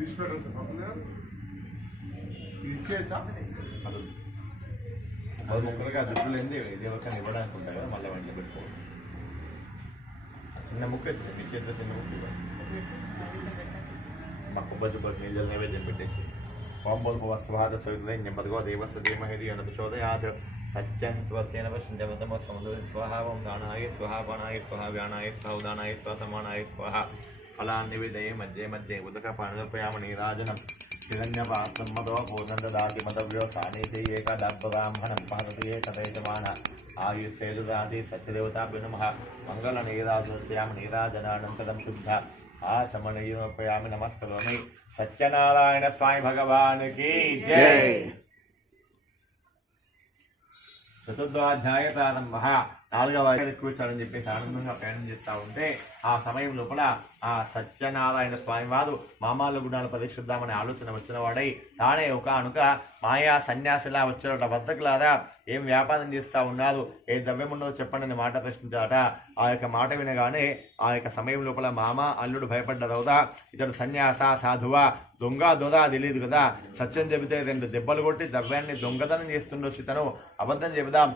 అది ముక్కలుగా దుడ్డులు ఏంది దేవకాన్ని ఇవ్వడానికి ఉంటాయి కదా, మళ్ళీ వంటలు పెట్టుకోవాలి. చిన్న ముక్క ఇచ్చింది మీ చేతిలో, చిన్న ముక్క ఇవ్వండి. మా కొబ్బరి చుబ్బరి నీళ్ళు నైవేద్యం పెట్టేసి ఓంబోల్పవ స్వాద సవితులైన్యం భగవ దేవస్వ ధీమహి అనుచోదయాత్ సత్యం త్వత్తేన వశంజవతమ సముద్ర స్వహావం దానాయ స్వహాపానాయ స్వహావ్యానాయ స్వహౌదానాయ స్వసమానాయ స్వహ ఫలాన్నివిదయే మధ్యే మధ్యే ఉదక పానపయామ నీరాజనం హిరణ్యపాత్రం మదో పూర్ణం దాతి మదవ్యో సానీతి ఏకదబ్రాహ్మణం పాదతి ఏకదైతమాన ఆయుషేదుదాది సత్యదేవతాభ్యో నమః మంగళ నీరాజస్యామ నీరాజనానంతరం శుద్ధ ఆచమనీయోపయామి నమస్కరోమి. సత్యనారాయణ స్వామి భగవానికి జై. చతుర్థాధ్యాయ ప్రారంభ. 4వ కూర్చోాలని చెప్పేసి ఆనందంగా ప్రయాణం చేస్తూ ఉంటే ఆ సమయం లోపల ఆ సత్యనారాయణ స్వామి వారు మామాల గుణాలు పరీక్షిద్దామనే ఆలోచన వచ్చిన వాడై తానే ఒకనొక మాయా సన్యాసిలా వచ్చాడట. వర్తకులారా ఏం వ్యాపారం చేస్తూ ఉన్నారు, ఏ ద్రవ్యం ఉండదో చెప్పండి అని మాట ప్రశ్నించాట. ఆ యొక్క మాట వినగానే ఆ యొక్క సమయం లోపల మామ అల్లుడు భయపడ్డదవుదా, ఇతడు సన్యాస సాధువా దొంగ దొరా తెలియదు కదా, సత్యం చెబితే 2 దెబ్బలు కొట్టి ద్రవ్యాన్ని దొంగతనం చేస్తుండొచ్చు, తను అబద్ధం చెబుదాం